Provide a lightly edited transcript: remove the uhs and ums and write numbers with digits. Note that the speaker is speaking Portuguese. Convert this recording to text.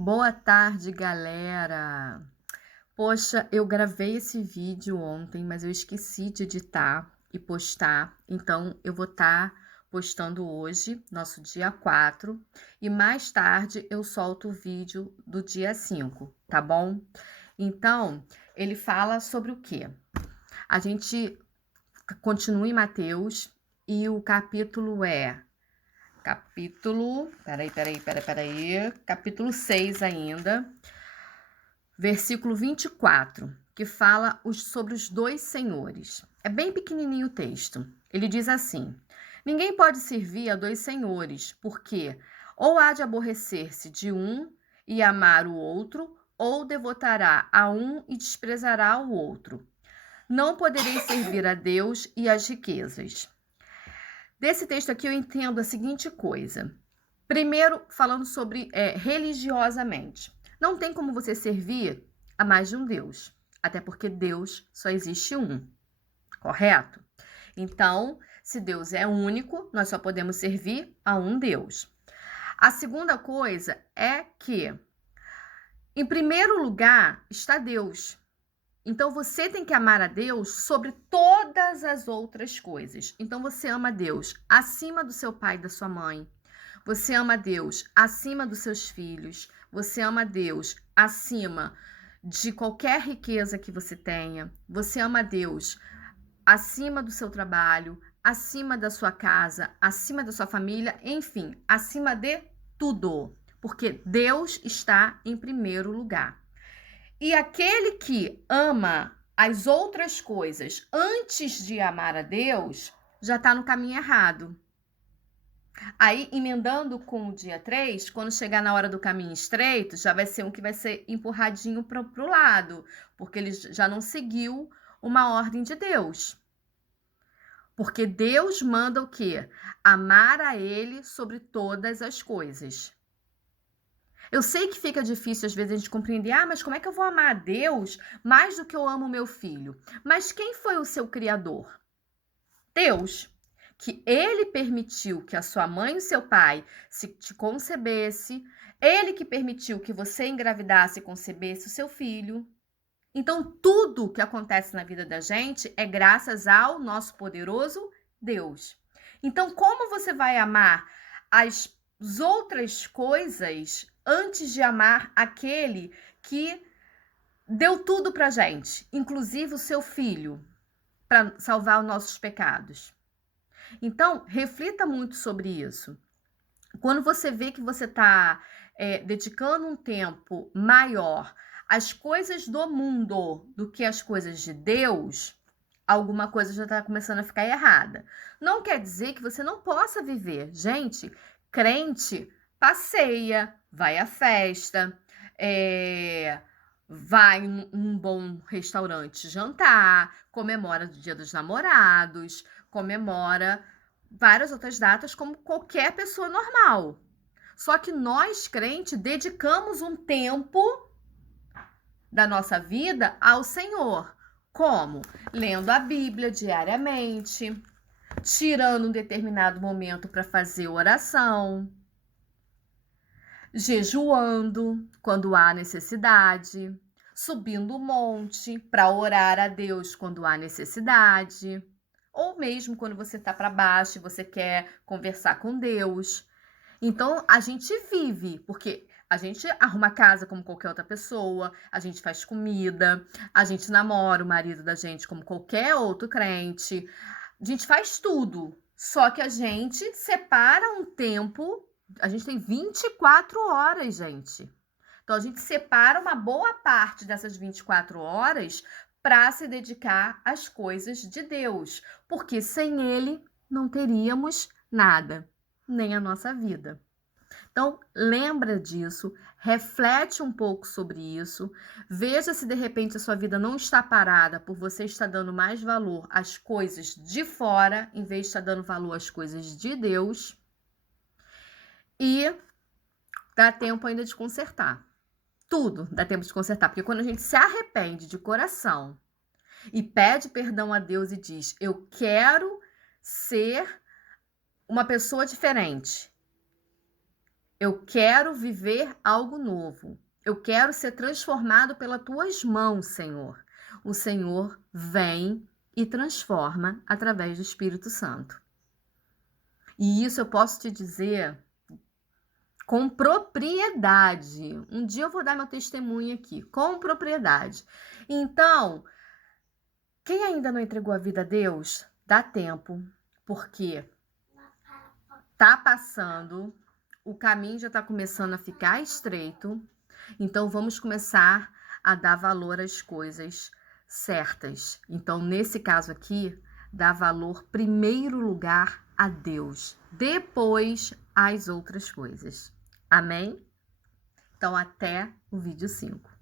Boa tarde, galera. Poxa, eu gravei esse vídeo ontem, mas eu esqueci de editar e postar. Então, eu vou estar postando hoje, nosso dia 4, e mais tarde eu solto o vídeo do dia 5, tá bom? Então, ele fala sobre o quê? A gente continua em Mateus e o capítulo é capítulo 6 ainda, versículo 24, que fala sobre os dois senhores. É bem pequenininho o texto. Ele diz assim: Ninguém pode servir a dois senhores, porque ou há de aborrecer-se de um e amar o outro, ou devotará a um e desprezará o outro. Não podereis servir a Deus e às riquezas. Desse texto aqui eu entendo a seguinte coisa. Primeiro, falando sobre religiosamente. Não tem como você servir a mais de um Deus. Até porque Deus só existe um, correto? Então, se Deus é único, nós só podemos servir a um Deus. A segunda coisa é que, em primeiro lugar, está Deus. Então, você tem que amar a Deus sobre todas as outras coisas. Então, você ama Deus acima do seu pai e da sua mãe. Você ama Deus acima dos seus filhos. Você ama Deus acima de qualquer riqueza que você tenha. Você ama Deus acima do seu trabalho, acima da sua casa, acima da sua família, enfim, acima de tudo. Porque Deus está em primeiro lugar. E aquele que ama as outras coisas antes de amar a Deus, já está no caminho errado. Aí, emendando com o dia 3, quando chegar na hora do caminho estreito, já vai ser um que vai ser empurradinho para o lado, porque ele já não seguiu uma ordem de Deus. Porque Deus manda o quê? Amar a Ele sobre todas as coisas. Eu sei que fica difícil às vezes a gente compreender, mas como é que eu vou amar a Deus mais do que eu amo o meu filho? Mas quem foi o seu criador? Deus. Que ele permitiu que a sua mãe e o seu pai se te concebesse, ele que permitiu que você engravidasse e concebesse o seu filho. Então, tudo que acontece na vida da gente é graças ao nosso poderoso Deus. Então, como você vai amar as outras coisas antes de amar aquele que deu tudo pra gente, inclusive o seu filho, para salvar os nossos pecados? Então, reflita muito sobre isso. Quando você vê que você está dedicando um tempo maior às coisas do mundo do que às coisas de Deus, alguma coisa já está começando a ficar errada. Não quer dizer que você não possa viver. Gente, crente passeia, vai à festa, vai num bom restaurante jantar, comemora o Dia dos Namorados, comemora várias outras datas como qualquer pessoa normal. Só que nós, crentes, dedicamos um tempo da nossa vida ao Senhor. Como? Lendo a Bíblia diariamente, tirando um determinado momento para fazer oração, jejuando quando há necessidade, subindo o monte para orar a Deus quando há necessidade, ou mesmo quando você está para baixo e você quer conversar com Deus. Então, a gente vive, porque a gente arruma casa como qualquer outra pessoa, a gente faz comida, a gente namora o marido da gente como qualquer outro crente, a gente faz tudo. Só que a gente separa um tempo, a gente tem 24 horas, gente. Então, a gente separa uma boa parte dessas 24 horas para se dedicar às coisas de Deus, porque sem Ele não teríamos nada, nem a nossa vida. Então, lembra disso, reflete um pouco sobre isso, veja se de repente a sua vida não está parada por você estar dando mais valor às coisas de fora, em vez de estar dando valor às coisas de Deus, e dá tempo ainda de consertar. Tudo dá tempo de consertar, porque quando a gente se arrepende de coração e pede perdão a Deus e diz, eu quero ser uma pessoa diferente, Eu quero viver algo novo. Eu quero ser transformado pelas tuas mãos, Senhor. O Senhor vem e transforma através do Espírito Santo. E isso eu posso te dizer com propriedade. Um dia eu vou dar meu testemunho aqui, com propriedade. Então, quem ainda não entregou a vida a Deus, dá tempo, porque tá passando, o caminho já está começando a ficar estreito, então vamos começar a dar valor às coisas certas. Então, nesse caso aqui, dá valor, primeiro lugar, a Deus, depois às outras coisas. Amém? Então, até o vídeo 5.